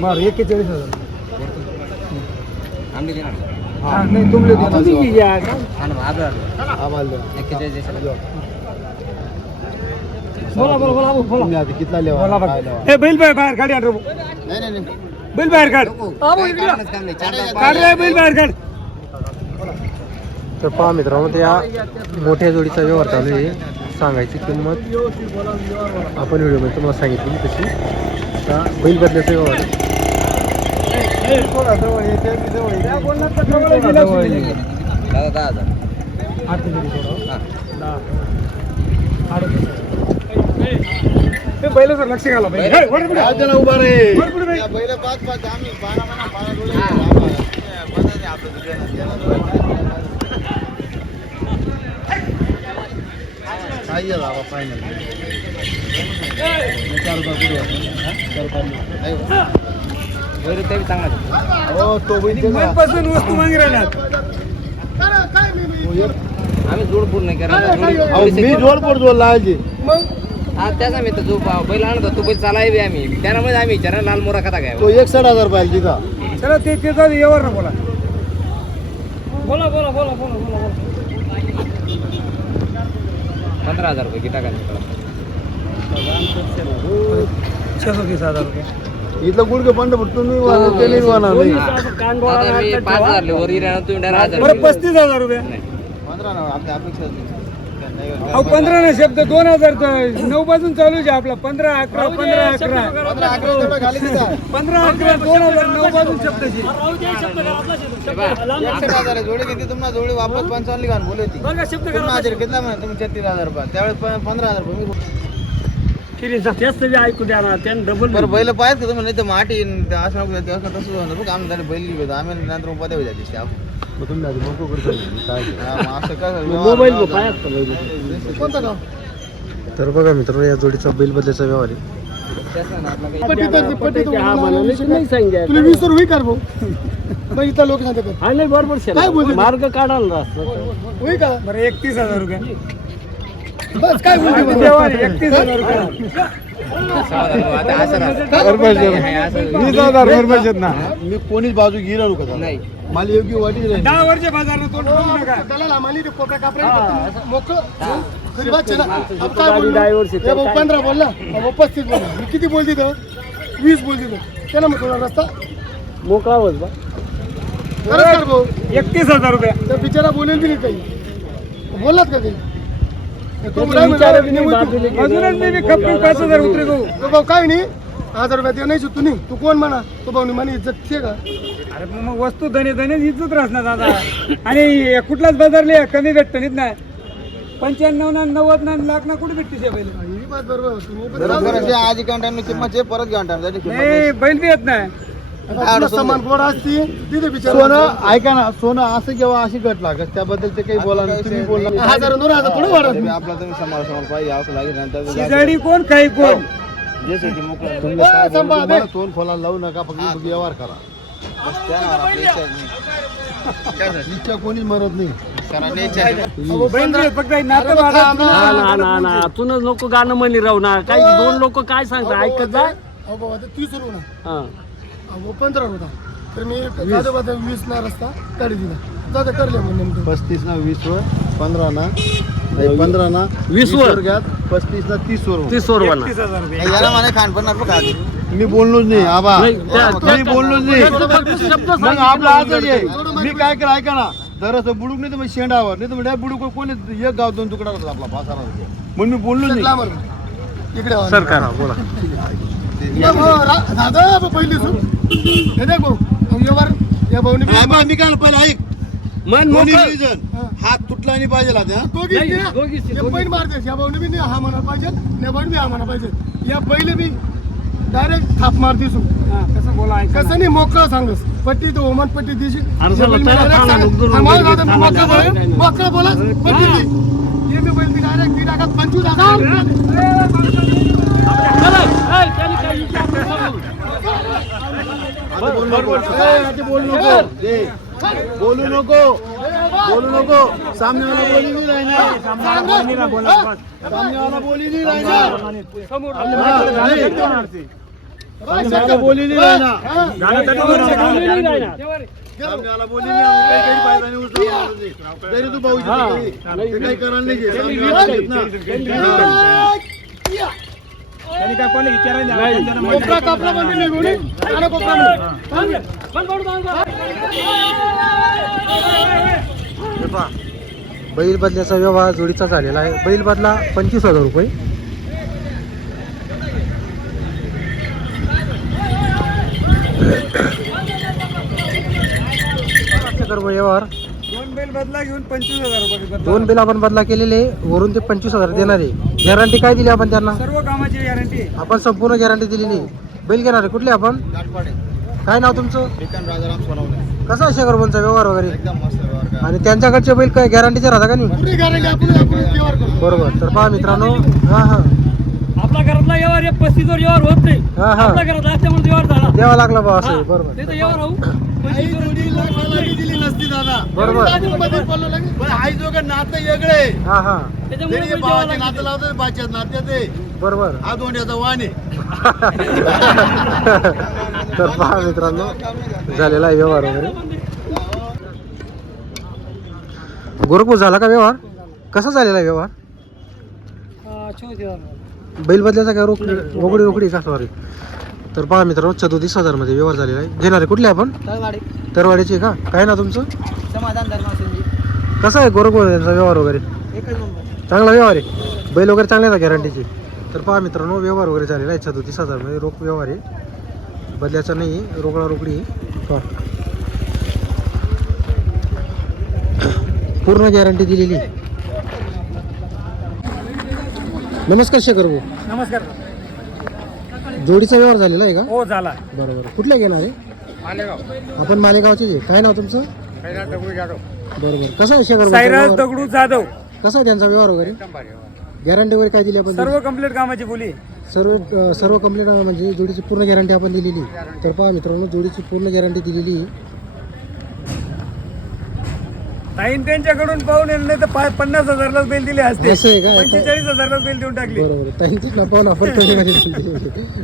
बरं 41,000 आम्ही देणार हा नाही तुमले तुम्ही घ्या बोला कितना लेवा ए बैल बाहेर काढ यार नाही बैल बाहेर काढ काढ रे बैल बाहेर काढ. तर पहा मित्रांनो त्या मोठ्या जोडीचा व्यवहार चालू आहे. सांगायची किंमत आपण व्हिडिओमध्ये तुम्हाला सांगितली तशी. आता बैल बदल्याचा व्यवहार बैल लक्ष घाला उभा रे फायनल वस्तू मागे राहणार आम्ही जोडपूर नाही करणार मी जोडपूर जोडला मग हा त्याचा मी तर जो बैल आणतो तो बैल चालाय बी आम्ही त्यामुळे आम्ही विचारा लाल मोरा खाता काय तो 61,000 रुपये तिचा चला ते त्याचा व्यवहार ना बोला बोला बोला बोला बोला बोला बोला 15,000 रुपये किती टाका 36,000 रुपये इथलं गुडघे पंड तुम्ही ते नाही वाहणार नाही 5,000 वर इराणा तुम्ही 10,000 बरं 35,000 रुपये 15 ना आपल्या अपेक्षा 15 ना शब्द 2,000 9 पासून चालू आहे आपला 15 11 15 11 15 11 2,000 9 पासून शब्दाची जोडी घेतली तुम्हाला जोडी वापस 55 घाल बोलली होती कितना म्हणा तुम्ही 36,000 रुपये त्यावेळेस 15,000 रुपये जास्त ऐकू द्या ना त्यानं डबल बरं बैल पाहिजे का तुम्ही नाही तर माटी असं नको तसं होणार बघ आम्ही त्याला बैल घेतो आम्ही नंतर उपाध्याय जायचे मोबाईल तर बघा मित्रांनो या जोडीचा बैल बदल्याचा व्यवहार आहे. तुला 20 रुपये कर भाऊ मग इथं लोक सांगतात नाही बरोबर काय बोलतो मार्ग काढायला होई का बरं 31,000 रुपये बस काय बोलतो 31,000 रुपये मी कोणीच बाजू गिरा का नाही मला योग्य वाटी 10 वर्ष बाजार तोंड बोलू नका त्याला माली ते कोपऱ्या कापऱ्या मोकळं खरी बात आहे ना अब काय बोललो 15 बोलला 35 बोलला मी किती बोलती तर 20 बोलती तर त्याला मग थोडा रस्ता मोकळा होत बा खरंच कर भाऊ 31,000 रुपये तर बिचारा बोलेल बी नाही काही बोललात का काही अजूनच मी 5,000 उतरे गो तो भाऊ काय नाही 1,000 रुपये ते नाही तू नाही तू कोण म्हणा तो भाऊ मला इज्जत आहे का अरे मग वस्तू धने धने इज्जत राहणार दादा आणि कुठलाच बाजारले कमी भेटतो नाही ना 95 ना 90 ना लाख ना कुठे भेटते बरोबर आधी घंटा किंमत परत घंटा बैल बी येत नाही सामान गोड असते तिथे बिचार सोनं ऐका ना सोनं असं जेव्हा अशी घट लागत त्याबद्दल ते काही बोला तुम्ही बोलला 1,000 थोडं वाढत आपला तुम्ही समोर पाहिजे यावं लागेल नंतर शेजारी कोण काही कोण तोंड खोला लावू नका फक्त व्यवहार करा. इच्छा कोणीच मरत नाही तुनच लोक गाणं म्हणी राहू ना काही 2 लोक काय सांगतात ऐकत जा 30 रुपये 15 होता तर मी 20 ना रस्ता काढी दिला दादा करले म्हणून 35 ना 20 वर 15 ना 15 ना 20 वर घ्या 35 ना 30 वर 30 वर याला मला खान पण मी बोललोच नाही आबा मी बोललोच नाही मग आपला असं आहे मी काय करा ऐका ना जरासं बुडूक नाही तर मग शेंडावर नाही तर म्हणजे बुडूक कोणी एक गाव 2 तुकडा होता आपला पासारा म्हणून मी बोललो नाही इकडे सरकार बोला दादा पहिली सुट हे देख भाऊ व्यवहार या भाऊनी मी काय पहिला ऐक मन हात तुटला नाही पाहिजे पॉईंट मारते या भाऊने बी हा म्हणा पाहिजे या भाऊने बी हा म्हणा पाहिजे या पहिले बी डायरेक्ट थाप मार दिसू कसं बोला कसं नाही मोकळं सांगस पट्टी तो ओमन पट्टी दिशी मोकळं बोला पट्टी ती ये मी बैल डायरेक्ट ती टाकत 25,000 बोलू नको सामनेवाला बोली नाही राहणार सामनेवाला बोली नाही राहणार आमच्याला बोली नाही राहिना. हा. आमच्याला बोली नाही, आम्ही काही फायदा नाही उचलला माणूस नाही. तरी तू भाऊ ते काही करायला नाही घे. आम्हाला घेत ना. कोपरा कापला म्हणजे निघून ये. आणि कोपरामध्ये. हे पहा, बैल बदल्याचा व्यवहार जोडीचा झालेला आहे. बैल बदला 25,000 रुपये. व्यवहार दोन बैल बदला घेऊन 25,000 रुपये. दोन बैल आपण बदला केलेले, वरून ते 25,000 देणार आहे. गॅरंटी काय दिली आपण त्यांना? सर्व कामाची गॅरंटी. आपण संपूर्ण गॅरंटी दिलेली. बैल घेणार आहे कुठले आपण? गाठपाडे. काय नाव तुमचं? ठिकाण राजाराम सोनवणे. कसा आहे शेखरबनचा व्यवहार वगैरे? एकदम मस्त व्यवहार करा. आणि त्यांच्याकडचे बैल काय गॅरंटीचे राहता का नाही? पुरी गॅरंटी आपण व्यवहार करू. बरोबर. तर पहा मित्रांनो, हा हा आपला घरातला व्यवहार 35 व्यवहार होत नाही. हा हा आपल्या घरात असल्यामुळे व्यवहार झाला. द्यावा लागला बा असं. बरोबर ते तर व्यवहार होऊ आई जोडी लाखाला बी दिली नसती दादा. बरोबर. मध्ये पडलं लगे. पण आई जोग नातं वेगळे. हा हा त्याच्यामुळे तरी बैल द्यावा भावाचे नातं लागला. लावतात बाच्यात नात्यात आहे. बरोबर. हा दोंड्याचा वाण आहे. तर पहा मित्रांनो, झालेला आहे व्यवहार वगैरे. गोरखपूर झाला का व्यवहार? कसा झालेला आहे व्यवहार? बैल बदल्याचा काय रोकडी का सॉरी. तर पहा मित्रांनो, 34,000 मध्ये व्यवहार झालेला आहे. घेणार आहे कुठले आपण? तरवाडीचे का? काय ना तुमचं? समाधान धर्मासिंगी. कसा आहे गोरखपूर यांचा व्यवहार वगैरे? एकच नंबर. चांगला व्यवहार आहे. बैल वगैरे चांगले आहे गॅरंटीचे. तर पहा मित्रांनो, व्यवहार वगैरे झालेला आहे. 34,000 मध्ये रोख व्यवहार आहे. बदल्याचा नाही आहे, रोकडी आहे. पहा, पूर्ण गॅरंटी दिलेली आहे. नमस्कार शेखर भाऊ. नमस्कार. जोडीचा व्यवहार झालेला आहे का? हो झाला. बरोबर. कुठल्या घेणार आहे? आपण मालेगावचेच आहे. काय नाव तुमचं? बरोबर. कसं आहे शेखर भाऊ? साईराज दगडू जाधव. कसा आहे त्यांचा व्यवहार वगैरे? गॅरंटी वगैरे काय दिली आपण? सर्व कंप्लीट कामाची बोली. सर्व कंप्लीट म्हणजे जोडीची पूर्ण गॅरंटी आपण दिलेली. तर पहा मित्रांनो, जोडीची पूर्ण गॅरंटी दिलेली. ताईन त्यांच्याकडून पाहून येईल नाही तर 50,000ला बेल दिले असते. असं आहे का? 45,000ला बेल देऊन टाकली. बरोबर. त्यांचीच ना पाहून आपण कधी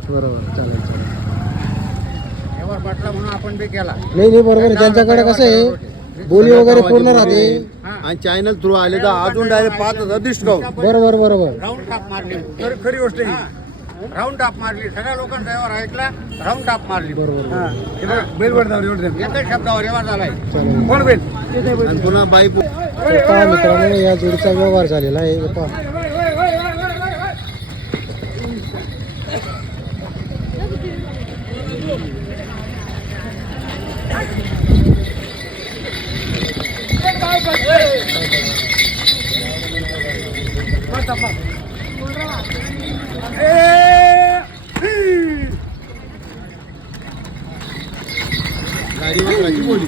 बरोबर. चालेल चालेल. आपण बी केला. नाही बरोबर आहे. त्यांच्याकडे कसं आहे, बोली वगैरे पूर्ण राहते. आणि चॅनल थ्रू आले तर अजून डायरेक्ट 5,000 डिस्काउंट. बरोबर बरोबर. राऊंड टाप मारली. खरी गोष्ट ही. राऊंड टाप मारली. सगळ्या लोकांचा व्यवहार ऐकला. राऊंड टाप मारली. बरोबर. बेल वर जाऊ एवढं. एकच शब्दावर व्यवहार झालाय. चालेल. कोण बेल? आणि पुन्हा बाईक तर पहा मित्रांनो, या जोडीचा व्यवहार झालेला आहे. हे पहा. गाडी वापरायची बोली.